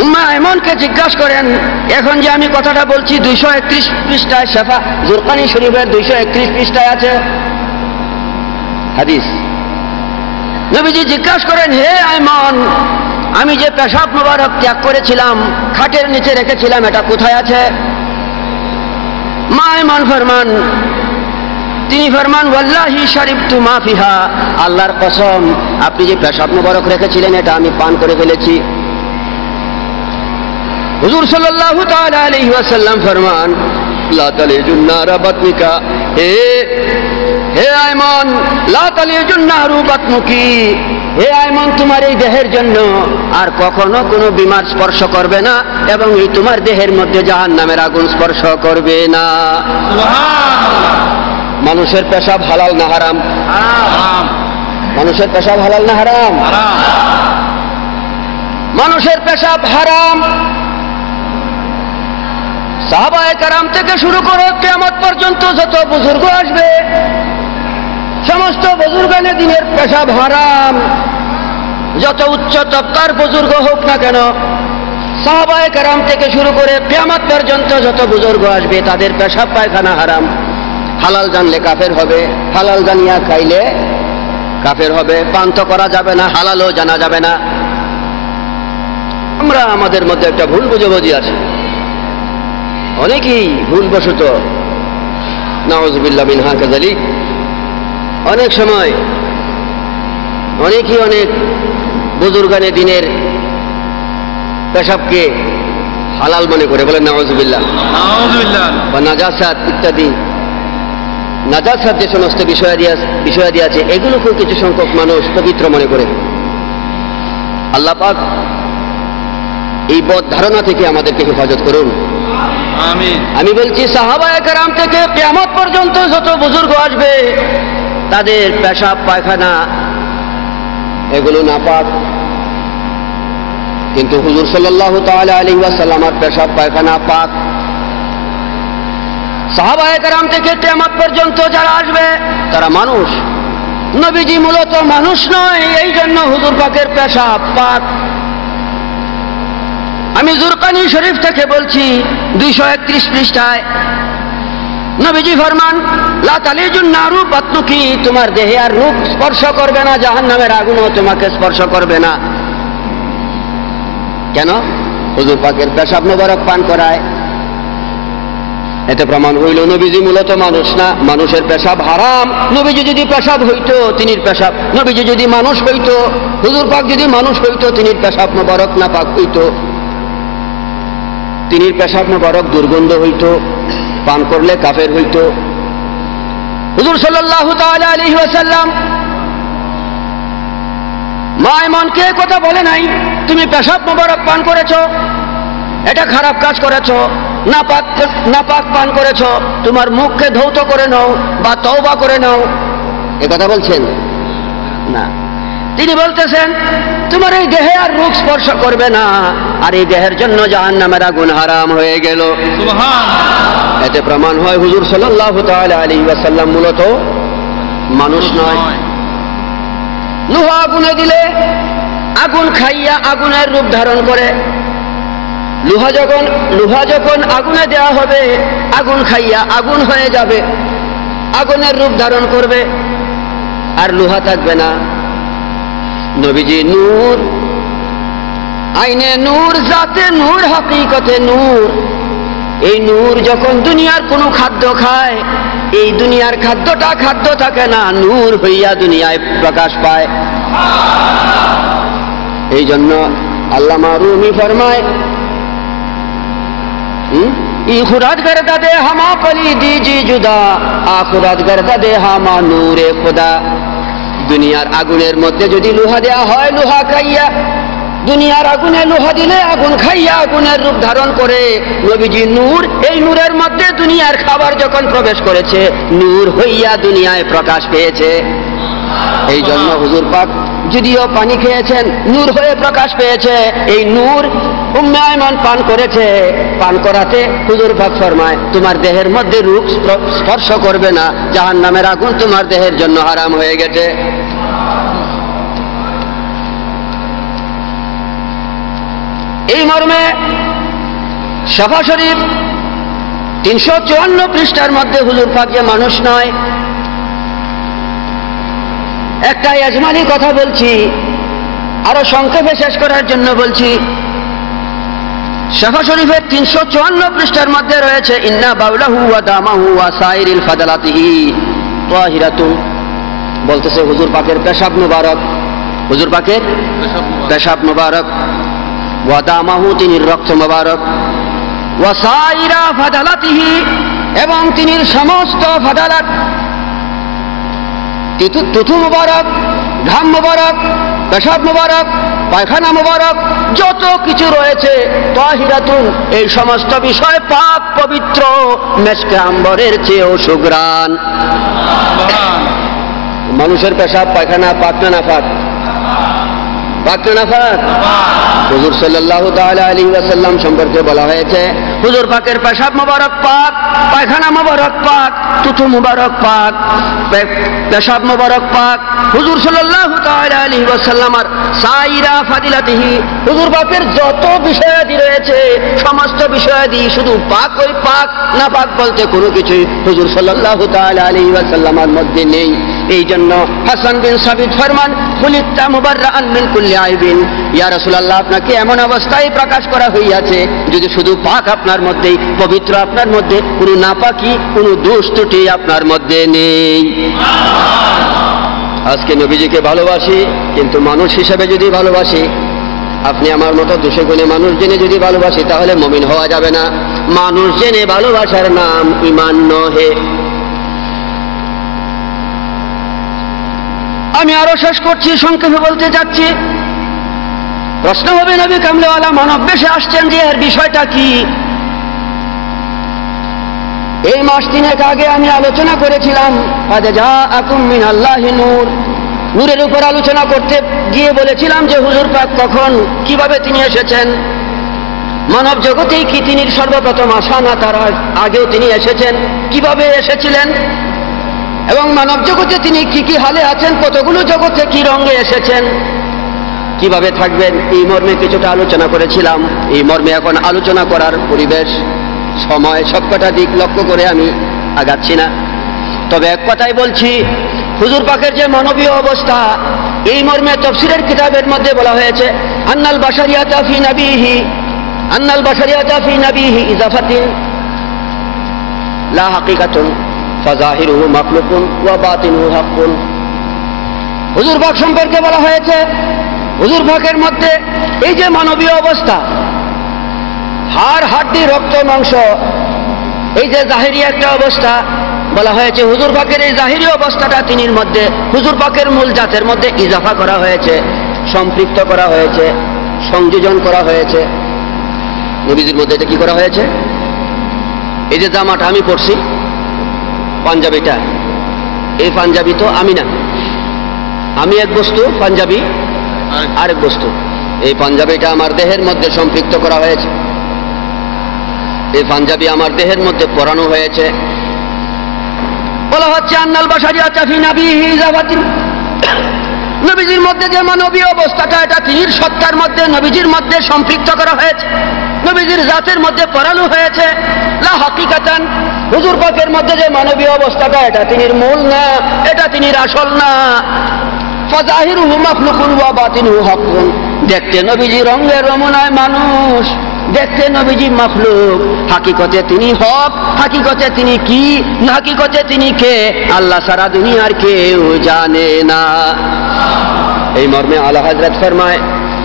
উম্মে আয়মনকে জিজ্ঞাসা করেন, এখন যে আমি কথাটা বলছি 231 পৃষ্ঠায়, শাফা জুরকানি শরীফের 231 পৃষ্ঠায় আছে হাদিস। নবীজি জিজ্ঞাসা করেন, হে আয়মন, আমি যে পেশাব মোবারক ত্যাগ করেছিলাম, খাটের নিচে রেখেছিলাম, এটা কোথায় আছে? মা আয়মন ফরমান, তিনি ফরমান, ওয়াল্লাহি শারিবতু মা ফিহা, আল্লাহর কসম, আপনি যে পেশাব মোবারক রেখেছিলেন এটা আমি পান করে ফেলেছি। হুজুর সাল্লাল্লাহু তাআলা আলাইহি ওয়াসাল্লাম ফরমান, লা তালিজুন নারা বাতনিকা, হে আয়মন, লা তালিজুন নারু বাতনুকি, হে আয়মন, তোমার এই দেহের জন্য আর কখনো কোনো বিমার স্পর্শ করবে না, এবং এই তোমার দেহের মধ্যে জাহান্নামের আগুন স্পর্শ করবে না। সুবহানাল্লাহ। মানুষের পেশাব হালাল না হারাম? হারাম। মানুষের পেশাব হালাল না হারাম? হারাম। মানুষের পেশাব হারাম। সাহাবায়ে কেরাম থেকে শুরু করে কিয়ামত পর্যন্ত যত বুজুর্গ আসবে, সমস্ত বুজুর্গানে দিনের পেশাব হারাম। যত উচ্চ তবকার বুজুর্গ হোক না কেন, সাহাবায়ে কেরাম থেকে শুরু করে কিয়ামত পর্যন্ত যত বুজুর্গ আসবে, তাদের পেশাব পায়খানা হারাম। হালাল জানলে কাফের হবে, হালাল জানিয়া খাইলে কাফের হবে। পান তো করা যাবে না, হালালও জানা যাবে না। আমরা আমাদের মধ্যে একটা ভুল বুঝাবুঝি আছে, অনেকেই ভুলবশত, নাউযুবিল্লাহ মিন হাকাযালিক, অনেক সময় অনেকেই অনেক বুজুর্গানে দিনের পেশাবকে হালাল মনে করে, বলেন নাউযুবিল্লাহ, বা নাজাসাত ইত্যাদি নাজাসাত যে সমস্ত বিষয়াদি আছে এগুলোকেও কিছু সংখ্যক মানুষ পবিত্র মনে করে। আল্লাহ পাক এই বদ ধারণা থেকে আমাদেরকে হেফাজত করুন। আমি বলছি সাহাবায়ে কেরাম থেকে কিয়ামত পর্যন্ত যত বুজুর্গ আসবে তাদের পেশাব পায়খানা এগুলো নাপাক, কিন্তু হুজুর সাল্লাল্লাহু তাআলা আলাইহি ওয়াসাল্লামের পেশাব পায়খানা পাক। সাহাবায়ে কেরাম থেকে কিয়ামত পর্যন্ত যারা আসবে তারা মানুষ, নবীজি মূলত মানুষ নয়, এই জন্য হুজুর পাকের পেশাব পাক। আমি জুরকানি শরীফ থেকে বলছি 231 পৃষ্ঠায় নবীজি ফরমান, লা তালিজুন নারু বাতনুকি, তোমার দেহে আর রূপ স্পর্শ করবে না, জাহান্নামের আগুনও তোমাকে স্পর্শ করবে না। কেন? হুজুর পাকের পেশাব মোবারক পান করায়। এতে প্রমাণ হইল নবীজি মূলত মানুষ না, মানুষের পেশাব হারাম। নবীজি যদি পেশাব হইতো তিনির পেশাব, নবীজি যদি মানুষ হইতো, হুজুর পাক যদি মানুষ হইতো তিনির পেশাব মোবারক না পাক হইতো, তিনির পেশাব মোবারক দুর্গন্ধ হইতো, পান করলে কাফের হইতো। হুজুর সাল্লাল্লাহু তাআলা আলাইহি ওয়াসাল্লাম মা এমনকে কথা বলে নাই তুমি পেশাব মোবারক পান করেছো, এটা খারাপ কাজ করেছো, নাপাক পান করেছো, তোমার মুখকে ধৌত করে নাও বা তওবা করে নাও, এ কথা বলছেন না। তিনি বলতেছেন তোমার এই দেহে আর রূপ স্পর্শ করবে না, আর এই দেহের জন্য জাহান্নামের আগুন হারাম হয়ে গেল। সুবহানাল্লাহ। এতে প্রমাণ হয় হুজুর সাল্লাল্লাহু তাআলা আলাইহি ওয়াসাল্লাম মূলত মানুষ নয়। লোহা আগুনে দিলে আগুন খাইয়া আগুনের রূপ ধারণ করে, লোহা যখন আগুনে দেওয়া হবে আগুন খাইয়া আগুন হয়ে যাবে, আগুনের রূপ ধারণ করবে, আর লোহা থাকবে না। নবীজি নূর, আইনে নূর, জাতে নূর, হাকিকতে নূর। এই নূর যখন দুনিয়ার কোনো খাদ্য খায়, এই দুনিয়ার খাদ্যটা খাদ্য থাকে না, নূর হইয়া দুনিয়ায় প্রকাশ পায়। এই জন্য আল্লামা রুমি ফরমায়, খুরাত গর্দা দে হামা পলি দিজি জুদা, আখুরাত গর্দা দে হামা নূরে খুদা। দুনিয়ার আগুনের মধ্যে যদি লোহা দেয়া হয়, লোহা খাইয়া, দুনিয়ার আগুনে লোহা দিলে আগুন খাইয়া আগুনের রূপ ধারণ করে। নবীজি নূর, এই নূরের মধ্যে দুনিয়ার খাবার যখন প্রবেশ করেছে নূর হইয়া দুনিয়ায় প্রকাশ পেয়েছে। এই জন্য হুজুর পাক যদিও পানি খেয়েছেন নূর হয়ে প্রকাশ পেয়েছে, এই নূর উম্মে আয়মান পান করেছে, পান করাতে হুজুর পাক ফরমায় তোমার দেহের মধ্যে রূপ স্পর্শ করবে না, জাহান্নামের আগুন তোমার দেহের জন্য হারাম হয়ে গেছে। এই মর্মে শাফা শরীফ 354 পৃষ্ঠার মধ্যে হুজুর পাক যে মানুষ নয়, একটা ইয়াজমানি কথা বলছি, আরো সংক্ষেপে শেষ করার জন্য বলছি। শাফা শরীফের 354 পৃষ্ঠার মধ্যে রয়েছে ইন্না বাউলাহু ওয়া দামাহু ওয়া সাইরিল ফাদালাতিহি তাহিরাতুন, বলতেছে হুজুর পাকের পেশাব মুবারক, হুজুর পাকের পেশাব মুবারক, ওয়া দামাহু তিনির রক্ত মুবারক, ওয়া সাইরা ফাদালাতিহি এবং তিনির সমস্ত ফাদালাত, তুথু মুবারক, ঘাম মুবারক, পেশাব মুবারক, পায়খানা মুবারক, যত কিছু রয়েছে তাহিরাতুন, এই সমস্ত বিষয় পাক পবিত্র, মেশকে আম্বরের চেয়েও সুঘ্রাণ। মানুষের পেশাব পায়খানা পাক না নাফাক? পাক না নাফাক? হুজুর সাল্লাল্লাহু তাআলা আলাইহি ওয়াসাল্লাম সম্পর্কে বলা হয়েছে হুজুর পাকের পেশাব মুবারক পাক, পায়খানা মুবারক পাক, তুথু মুবারক পাক, পেশাব মুবারক পাক। হুজুর সাল্লাল্লাহু তাআলা আলাইহি ওয়াসাল্লামের সাইরা ফাদিলাতিহি, হুজুর পাকের যত বিষয়াদি রয়েছে সমস্ত বিষয়াদি শুধু পাক, ওই পাক না পাক বলতে কোনো কিছুই হুজুর সাল্লাল্লাহু তাআলা আলাইহি ওয়াসাল্লামের মধ্যে নেই। এই জন্য হাসান বিন সাবিত ফরমান খুলিকতা মুবাররাআন মিন কুল্লি আইবিন, ইয়া রাসূলুল্লাহ আপনাকে এমন অবস্থায় প্রকাশ করা হইয়াছে যদি শুধু পাক আপনার মধ্যেই, পবিত্র আপনার মধ্যে, কোনো নাপাকি কোনো দোষ ত্রুটি আপনার মধ্যে নেই। আজকে নবীজিকে ভালোবাসি, কিন্তু মানুষ হিসেবে যদি ভালোবাসি আপনি আমার মতো দোষে গুণে মানুষ জেনে যদি ভালোবাসি তাহলে মুমিন হওয়া যাবে না। মানুষ জেনে ভালোবাসার নাম ঈমান নহে। আমি আরো শেষ করছি, সংক্ষেপে বলতে যাচ্ছি। প্রশ্ন হবে নবী কামলেওয়ালা মানব বেশে আসছেন যে এর বিষয়টা কি? এই মাস তিনেক আগে আমি আলোচনা করেছিলাম কাদ জাআকুম মিনাল্লাহি নূর। নূরের উপর আলোচনা করতে গিয়ে বলেছিলাম যে হুজুর পাক কখন কিভাবে তিনি এসেছেন, মানব জগতেই কি তিনি সর্বপ্রথম আসা না তার আগেও তিনি এসেছেন, কিভাবে এসেছিলেন এবং মানব জগতে তিনি কি কি হালে আছেন, কতগুলো জগতে কি রঙে এসেছেন, কিভাবে থাকবেন, এই মর্মে কিছুটা আলোচনা করেছিলাম। এই মর্মে এখন আলোচনা করার পরিবেশ, সময়, সবকটা দিক লক্ষ্য করে আমি আগাচ্ছি না। তবে এক কথাই বলছি, হুজুর পাকের যে মানবীয় অবস্থা, এই মর্মে তাফসীরের কিতাবের মধ্যে বলা হয়েছে আন্নাল বাশারিয়াতা ফি নবিহি ইজাফাতিন লা হাকিকাতুন ফাযাহিরুহু মাখলুকুন ওয়া বাতিনুহু হাক্কুন। হুজুর পাক সম্পর্কে বলা হয়েছে হুজুর পাকের মধ্যে এই যে মানবীয় অবস্থা, হাড় হাড্ডি রক্ত মাংস, এই যে জাহিরি একটা অবস্থা বলা হয়েছে, হুজুর পাকের এই জাহিরি অবস্থাটা তিনির মধ্যে, হুজুর পাকের মূল জাতের মধ্যে ইজাফা করা হয়েছে, সম্পৃক্ত করা হয়েছে, সংযোজন করা হয়েছে। নবীজির মধ্যে এটা কি করা হয়েছে? এই যে জামাটা আমি পরছি, পাঞ্জাবিটা, এই পাঞ্জাবি তো আমি না, আমি এক বস্তু, পাঞ্জাবি আরেক বস্তু। এই পাঞ্জাবিটা আমার দেহের মধ্যে সম্পৃক্ত করা হয়েছে, এই পাঞ্জাবি আমার দেহের মধ্যে পরানো হয়েছে। বলা হচ্ছে আন্নাল বাশারিয়াতা ফি নবিহি ইজাফাতিন, নবীজির মধ্যে যে মানবীয় অবস্থাটা, এটা তিনির সত্তার মধ্যে নবীজির মধ্যে সম্পৃক্ত করা হয়েছে, নবীজির জাতের মধ্যে পরানো হয়েছে। লা হাকিকাতান, হুজুর পাকের মধ্যে যে মানবীয় অবস্থাটা, এটা তিনির মূল না, এটা তিনির আসল না। ফাযাহিরুহু মাখলুকুন ওয়া বাতিনুহু হাক্কুন, দেখতে নবীজি রঙের রমনায় মানুষ, দেখতে নবীজি মাখলুক, হাকিকতে তিনি হক, হাকিকতে তিনি কি, হাকিকতে তিনি কে, আল্লাহ সারা দুনিয়ার কেউ জানে না। এই মর্মে আলা হযরত ফরমায়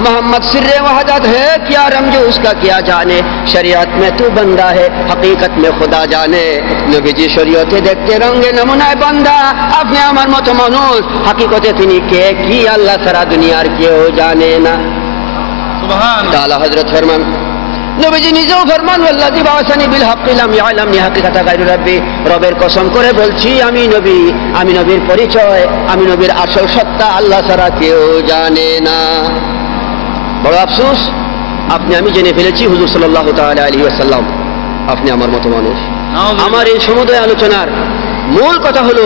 मोहम्मद सिर्रे वहदत है, क्या रमजो उसका क्या जाने, शरीयत में तू बंदा है, हकीकत में खुदा जाने। नबीजी शरीयते देखते रंगे नमूनाय बंदा, अपने আমার মতো মানুষ, হাকিকতে তিনি কে কি আল্লাহ সারা দুনিয়ার কেউ জানে না। সুবহানাল্লাহ। আলা হযরত ফরমান, নবীজি নিজেও ফরমান ওয়াল্লাযী বাআসানি বিল হাক্কি লাম ইয়ালামনি হাকিকাতা গায়রু রাব্বি, রবের কসম করে বলছি আমি নবী, আমি নবীর পরিচয়, আমি নবীর আসল সত্তা আল্লাহ ছাড়া কেউ জানে না। বড় আফসোস, আপনি আমি জেনে ফেলেছি হুজুর সাল্লাল্লাহু তাআলা আলাইহি ওয়াসাল্লাম, আপনি আমার মতো মানুষ। আমার এই সমুদয় আলোচনার মূল কথা হলো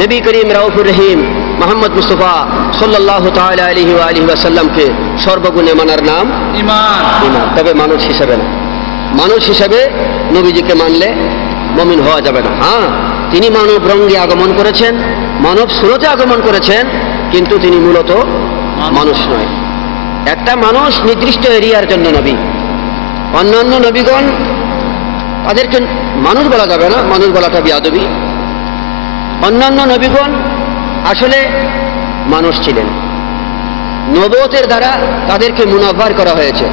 নবী করিম রাউফুর রহিম মুহাম্মদ মুস্তাফা সাল্লাল্লাহু তাআলা আলাইহি ওয়া আলিহি ওয়াসাল্লামকে সর্বগুণে মানার নাম ঈমান। ঈমান, তবে মানুষ হিসেবে না। মানুষ হিসেবে নবীজিকে মানলে মুমিন হওয়া যাবে না। হ্যাঁ, তিনি মানব রঙ্গে আগমন করেছেন, মানব সুরতে আগমন করেছেন, কিন্তু তিনি মূলত মানুষ নয়। একটা মানুষ নির্দিষ্ট এরিয়ার জন্য নবী, অন্যান্য নবীগণ তাদেরকে মানুষ বলা যাবে না, মানুষ বলাটা বিয়াদবি। অন্যান্য নবীগণ আসলে মানুষ ছিলেন, নবুয়তের দ্বারা তাদেরকে মুনাফার করা হয়েছে।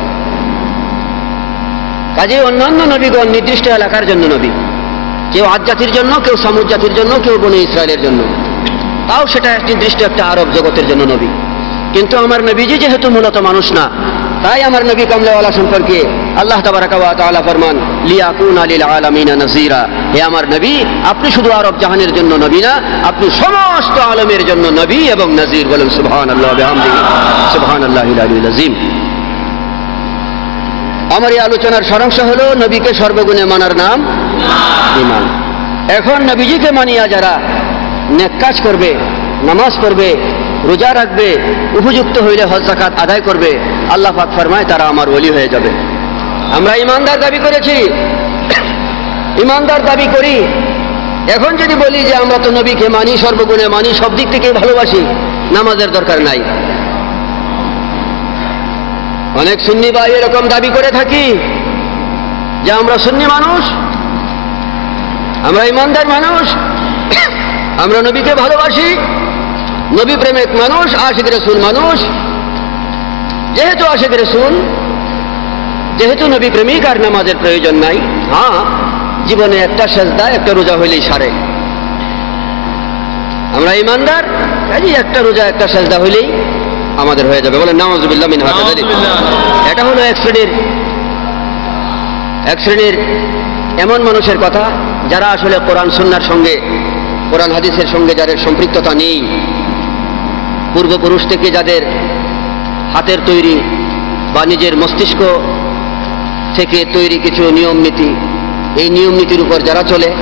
কাজে অন্যান্য নবীগণ নির্দিষ্ট এলাকার জন্য নবী, কেউ আদ জাতির জন্য, কেউ সামুদ জাতির জন্য, কেউ বনী ইসরায়েলের জন্য, তাও সেটা নির্দিষ্ট একটা আরব জগতের জন্য নবী। কিন্তু আমার নবীজি যেহেতু মূলত মানুষ না, তাই আমার নবী কামলেওয়ালা সম্পর্কে আল্লাহ তাবারাকা ওয়া তাআলা ফরমান লিয়াকুনা লিল আলামিনা নাযীরা, হে আমার নবী, আপনি শুধু আরব জাহানের জন্য নবী না, আপনি সমস্ত আলমের জন্য নবী এবং নযীর। বলেন সুবহানাল্লাহ ওয়া বিহামদিহি, সুবহানাল্লাহিল আলিয়্যিল আযীম। আমার এই আলোচনার সারাংশ হলো নবীকে সর্বগুণে মানার নাম ঈমান। এখন নবীজিকে মানিয়া যারা নেক কাজ করবে, নামাজ পড়বে, রোজা রাখবে, উপযুক্ত হইলে হজ যাকাত আদায় করবে, আল্লাহ পাক ফরমায় তারা আমার ওলি হয়ে যাবে। আমরা ইমানদার দাবি করেছি, ইমানদার দাবি করি। এখন যদি বলি যে আমরা তো নবীকে মানি, সর্বগুণে মানি, সব দিক থেকে ভালোবাসি, নামাজের দরকার নাই। অনেক সুন্নি ভাই এরকম দাবি করে থাকি যে আমরা সুন্নি মানুষ, আমরা ইমানদার মানুষ, আমরা নবীকে ভালোবাসি, নবী প্রেমিক মানুষ, আশিক রাসূল মানুষ, যেহেতু আশিক রাসূল, যেহেতু নবী প্রেমিক, আর নামাজের প্রয়োজন নাই। হ্যাঁ, জীবনে একটা সেজদা, একটা রোজা হইলেই সারে। আমরা ইমানদার, কাজে একটা রোজা, একটা সেজদা হইলেই আমাদের হয়ে যাবে। বলেন নাউযুবিল্লাহ মিন যালিক। এটা হলো এক শ্রেণীর এমন মানুষের কথা যারা আসলে কোরআন সুন্নাহর সঙ্গে, কোরআন হাদিসের সঙ্গে যাদের সম্পৃক্ততা নেই, পূর্বপুরুষ থেকে যাদের হাতের তৈরি বা নিজের মস্তিষ্ক থেকে তৈরি কিছু নিয়ম নীতি, এই নিয়ম নীতির উপর যারা চলে,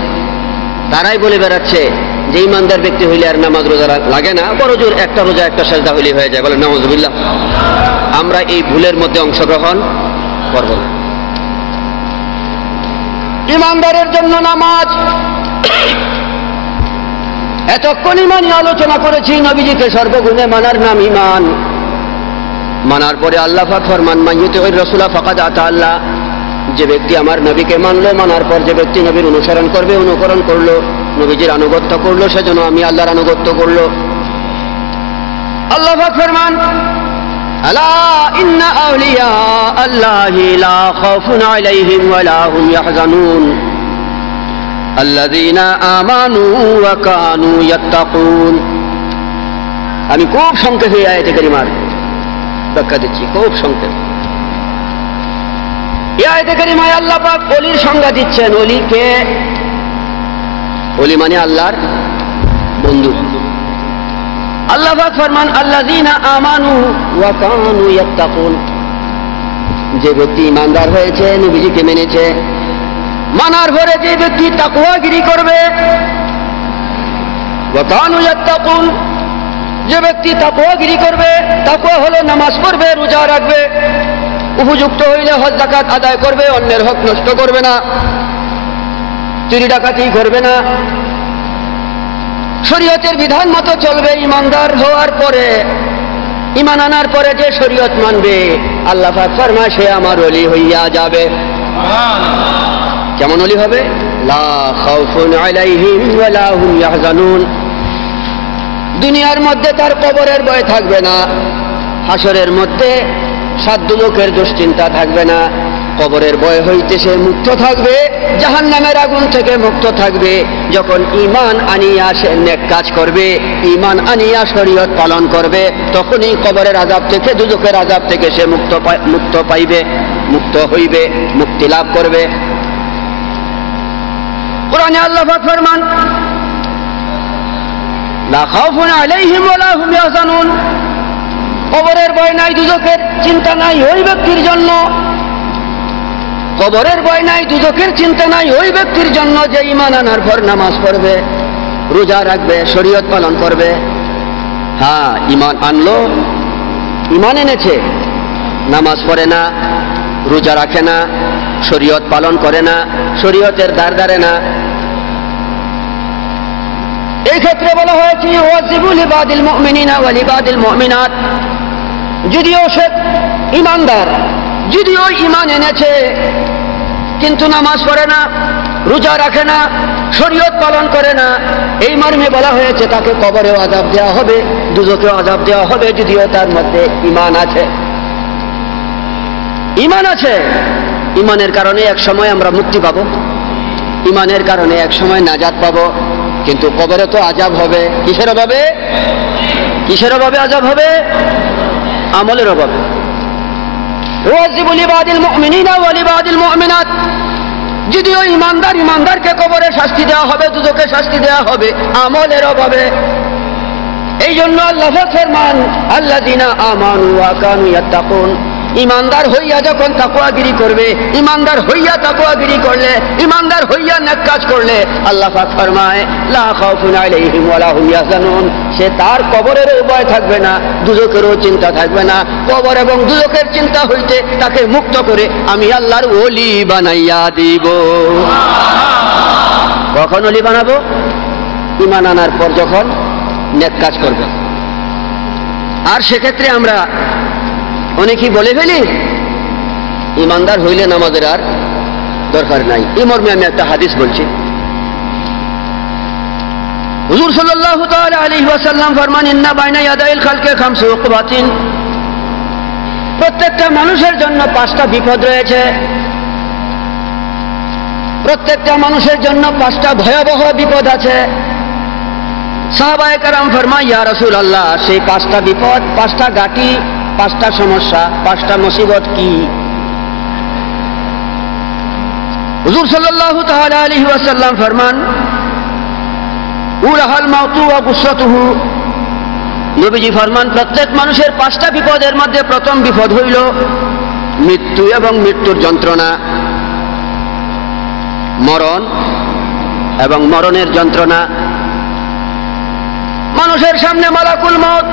তারাই বলে বেড়াচ্ছে যে ইমানদার ব্যক্তি হইলে আর নামাজ রোজা লাগে না, বড় জোর একটা রোজা, একটা সেজদা হইলে হয়ে যায়। বলে নাউযুবিল্লাহ। আমরা এই ভুলের মধ্যে অংশগ্রহণ করব না। ইমানদারের জন্য নামাজ, এতক্ষণ ইমানই আলোচনা করেছি। নবীজিকে সর্বগুণে মানার নাম ইমান। মানার পরে আল্লাহ পাক ফরমান, মাইয়ুতিউর রাসূলা ফাকাদ আতা আল্লাহ। যে ব্যক্তি আমার নবীকে মানলো, মানার পর যে ব্যক্তি নবীর অনুসরণ করবে, অনুকরণ করলো, নবীজির আনুগত্য করলো, সেজন্য আমি আল্লাহর আনুগত্য করলো। আল্লাহ পাক ফরমান, আলা ইন্না আউলিয়া আল্লাহি লা খাউফুন আলাইহিম ওয়া লা হুম ইয়াহজানুন আল্লাযীনা আমানু ওয়া কানু ইয়াত্তাকুন। আমি খুব সংক্ষেপে আয়াতে কারিমার ব্যাখ্যা দিচ্ছি, খুব সংক্ষেপে। এই আয়াতে কারিমায় আল্লাহ পাক ওলির সংজ্ঞা দিচ্ছেন। ওলি কে? ওলি মানে আল্লাহর বন্ধু। আল্লাহ পাক ফরমান, আল্লাযীনা আমানু ওয়া কানু ইয়াত্তাকুন। যে ব্যক্তি ইমানদার হয়েছে, নবীজিকে মেনেছে, মানার পরে যে ব্যক্তি তাকওয়াগিরি করবে, ওয়া কানু ইয়াত্তাকুন, যে ব্যক্তি তাকওয়াগিরি করবে, তাকওয়া হলো নামাজ পড়বে, রোজা রাখবে, উপযুক্ত হইলে হজ যাকাত আদায় করবে, অন্যের হক নষ্ট করবে না, চুরি ডাকাতি করবে না, শরীয়তের বিধান মতো চলবে। ইমানদার হওয়ার পরে, ইমান আনার পরে যে শরীয়ত মানবে, আল্লাহ পাক ফরমায় সে আমার ওলি হইয়া যাবে। কেমন ওলি হবে? লা খাউফুন আলাইহিম ওয়া লা হুম ইয়াহজানুন। দুনিয়ার মধ্যে তার কবরের ভয় থাকবে না, হাসরের মধ্যে সাত-দুজকের দুশ্চিন্তা থাকবে না, কবরের ভয় হইতে সে মুক্ত থাকবে, জাহান্নামের আগুন থেকে মুক্ত থাকবে। যখন ঈমান আনিয়া সে নেক কাজ করবে, ঈমান আনিয়া শরীয়ত পালন করবে, তখনই কবরের আযাব থেকে, দুজকের আযাব থেকে সে মুক্ত পাইবে, মুক্ত হইবে, মুক্তি লাভ করবে। কোরআনে আল্লাহ পাক ফরমান, লা খাউফুন আলাইহিম ওয়া লা হুম ইয়াহজানুন। কবরের ভয় নাই, দুজকের চিন্তা নাই ওই ব্যক্তির জন্য। কবরের ভয় নাই, দুজকের চিন্তা নাই ওই ব্যক্তির জন্য যে ঈমান আনার পর নামাজ পড়বে, রোজা রাখবে, শরীয়ত পালন করবে। হ্যাঁ, ঈমান আনলো, ঈমান এনেছে, নামাজ পড়ে না, রোজা রাখে না, শরীয়ত পালন করে না, শরীয়তের দ্বার ধারে না। এই ক্ষেত্রে বলা হয়েছে ওয়াজিবু লিবাদিল মুমিনিনা ওয়া লিবাদিল মুমিনাত। যদিও সে ঈমানদার, যদিও ঈমান এনেছে, কিন্তু নামাজ পড়ে না, রোজা রাখে না, শরীয়ত পালন করে না, এই মর্মে বলা হয়েছে তাকে কবরেও আযাব দেওয়া হবে, দুজকেও আযাব দেওয়া হবে, যদিও তার মধ্যে ঈমান আছে। ঈমান আছে, ঈমানের কারণে এক সময় আমরা মুক্তি পাবো, ঈমানের কারণে এক সময় নাজাত পাবো, কিন্তু কবরে তো আযাব হবে। কিসের অভাবে? কিসের অভাবে আযাব হবে? আমলের অভাবে। ওয়াজিবু লিবাদিল মুমিনিনা ওয়া লিবাদিল মুমিনাত। যদিও ইমানদার, ইমানদারকে কবরে শাস্তি দেওয়া হবে, দুজকে শাস্তি দেওয়া হবে, আমলের অভাবে। এই জন্য আল্লাহ ফরমান, আল্লাযীনা আমানু ওয়া কানু ইয়াত্তাকুন। ইমানদার হইয়া যখন তাকওয়াগিরি করবে, ইমানদার হইয়া তাকওয়াগিরি করলে, ইমানদার হইয়া নেক কাজ করলে, আল্লাহ পাক ফরমায় লা খাউফুন আলাইহিম ওয়া লা হুম ইয়াহজানুন। সে তার কবরেরও ভয় থাকবে না, দুজকেরও চিন্তা থাকবে না। কবর এবং দুজকের চিন্তা হইতে তাকে মুক্ত করে আমি আল্লাহর ওলি বানাইয়া দিব। কখন ওলি বানাবো? ঈমান আনার পর যখন নেক কাজ করবে। আর সেক্ষেত্রে আমরা অনেকেই বলে ফেলি ইমানদার হইলে নামাজের আর দরকার নাই। এই মর্মে আমি একটা হাদিস বলছি। হুজুর সাল্লাল্লাহু তাআলা আলাইহি ওয়াসাল্লাম ফরমান, ইন্না বাইনা ইয়াদাইল খালকি খামসু উকবাতিন। প্রত্যেকটা মানুষের জন্য 5টা বিপদ রয়েছে, প্রত্যেকটা মানুষের জন্য 5টা ভয়াবহ বিপদ আছে। সাহাবায়ে কেরাম ফরমায়, ইয়া রাসূলুল্লাহ, সেই 5টা বিপদ, 5টা ঘাটি, 5টা সমস্যা, 5টা মুসিবত কি? হুজুর সাল্লাল্লাহু তাআলা আলাইহি ওয়াসাল্লাম ফরমান, উলাহাল মাউতু ওয়া গুসরাতুহু। নবীজি ফরমান, প্রত্যেক মানুষের 5টা বিপদের মধ্যে প্রথম বিপদ হইল মৃত্যু এবং মৃত্যুর যন্ত্রণা, মরণ এবং মরণের যন্ত্রণা। মানুষের সামনে মালাকুল মউত,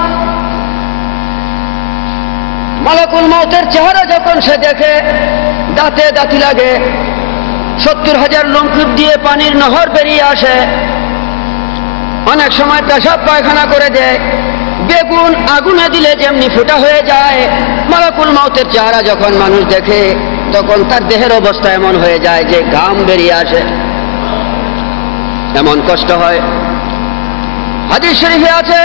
মালাকুল মউতের চেহারা যখন সে দেখে দাঁতে দাঁতি লাগে, 70,000 লোমকূপ দিয়ে পানির নহর বেরিয়ে আসে, অনেক সময় পেশাব পায়খানা করে দেয়, বেগুন আগুনে দিলে যেমনি ফোঁটা হয়ে যায়। মালাকুল মউতের চেহারা যখন মানুষ দেখে তখন তার দেহের অবস্থা এমন হয়ে যায় যে ঘাম বেরিয়ে আসে, এমন কষ্ট হয়। হাদিস শরীফে আছে,